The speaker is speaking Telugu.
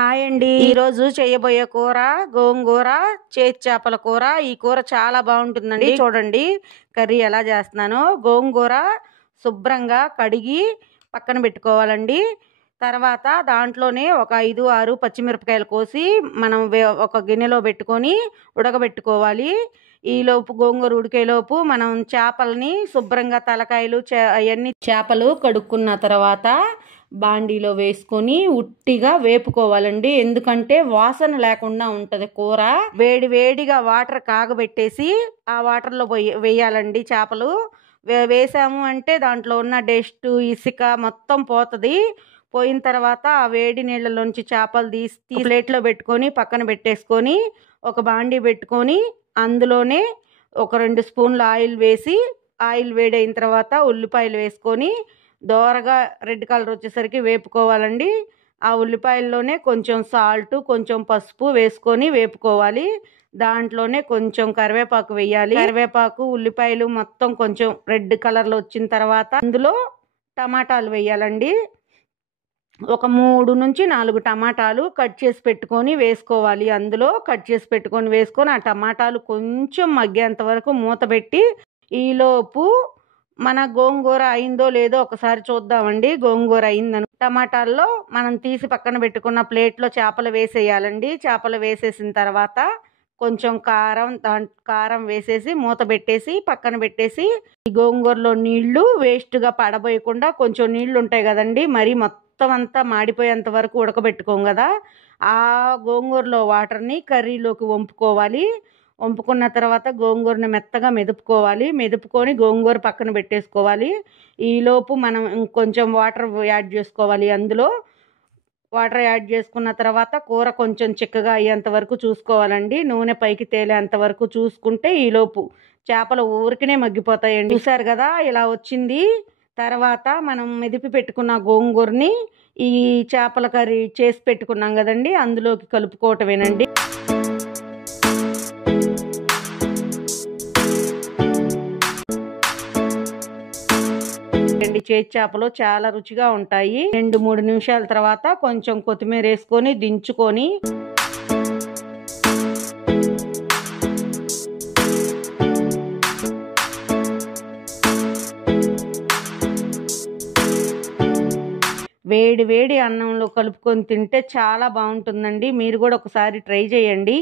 హాయ్ అండి. ఈరోజు చేయబోయే కూర గోంగూర చేతి చేపల కూర. ఈ కూర చాలా బాగుంటుందండి. చూడండి కర్రీ ఎలా చేస్తున్నానో. గోంగూర శుభ్రంగా కడిగి పక్కన పెట్టుకోవాలండి. తర్వాత దాంట్లోనే ఒక 5-6 పచ్చిమిరపకాయలు కోసి మనం ఒక గిన్నెలో పెట్టుకొని ఉడకబెట్టుకోవాలి. ఈలోపు గోంగూర ఉడికేలోపు మనం చేపలని శుభ్రంగా తలకాయలు అవన్నీ చేపలు కడుక్కున్న తర్వాత బాండీలో వేసుకొని ఉట్టిగా వేపుకోవాలండి. ఎందుకంటే వాసన లేకుండా ఉంటది కూర. వేడి వేడిగా వాటర్ కాగబెట్టేసి ఆ వాటర్లో వేయాలండి. చేపలు వేసాము అంటే దాంట్లో ఉన్న డస్ట్ ఇసుక మొత్తం పోతుంది. పోయిన తర్వాత ఆ వేడి నీళ్ళలోంచి చేపలు తీసి ప్లేట్లో పెట్టుకొని పక్కన పెట్టేసుకొని ఒక బాండీ పెట్టుకొని అందులోనే ఒక 2 స్పూన్ల ఆయిల్ వేసి ఆయిల్ వేడైన తర్వాత ఉల్లిపాయలు వేసుకొని దోరగా రెడ్ కలర్ వచ్చేసరికి వేపుకోవాలండి. ఆ ఉల్లిపాయల్లోనే కొంచెం సాల్ట్ కొంచెం పసుపు వేసుకొని వేపుకోవాలి. దాంట్లోనే కొంచెం కరివేపాకు వేయాలి. కరివేపాకు ఉల్లిపాయలు మొత్తం కొంచెం రెడ్ కలర్లో వచ్చిన తర్వాత అందులో టమాటాలు వేయాలండి. ఒక 3-4 టమాటాలు కట్ చేసి పెట్టుకొని వేసుకోవాలి. అందులో కట్ చేసి పెట్టుకొని వేసుకొని ఆ టమాటాలు కొంచెం మగ్గేంత వరకు మూత పెట్టి ఈలోపు మన గోంగూర అయిందో లేదో ఒకసారి చూద్దామండి. గోంగూర అయిందని టమాటాల్లో మనం తీసి పక్కన పెట్టుకున్న ప్లేట్లో చేపలు వేసేయాలండి. చేపలు వేసేసిన తర్వాత కొంచెం కారం వేసేసి మూత పెట్టేసి పక్కన పెట్టేసి ఈ గోంగూరలో నీళ్లు వేస్ట్గా పడబోయకుండా కొంచెం నీళ్లు ఉంటాయి కదండి, మరి మొత్తం అంతా మాడిపోయేంత వరకు ఉడకబెట్టుకోం కదా, ఆ గోంగూరలో వాటర్ని కర్రీలోకి వంపుకోవాలి. వంపుకున్న తర్వాత గోంగూరని మెత్తగా మెదుపుకొని గోంగూర పక్కన పెట్టేసుకోవాలి. ఈలోపు మనం ఇంకొంచెం వాటర్ యాడ్ చేసుకోవాలి. అందులో వాటర్ యాడ్ చేసుకున్న తర్వాత కూర కొంచెం చిక్కగా అయ్యేంత వరకు చూసుకోవాలండి. నూనె పైకి తేలేంత వరకు చూసుకుంటే ఈలోపు చేపలు ఊరికనే మగ్గిపోతాయండి. చూసారు కదా ఇలా వచ్చింది. తర్వాత మనం మెదిపి పెట్టుకున్న గోంగూరని ఈ చేపల కర్రీ చేసి పెట్టుకున్నాం కదండి అందులోకి కలుపుకోవటమేనండి. చేతి చేపలు చాలా రుచిగా ఉంటాయి. 2-3 నిమిషాల తర్వాత కొంచెం కొత్తిమీర వేసుకొని దించుకొని వేడి వేడి అన్నంలో కలుపుకొని తింటే చాలా బాగుంటుందండి. మీరు కూడా ఒకసారి ట్రై చేయండి.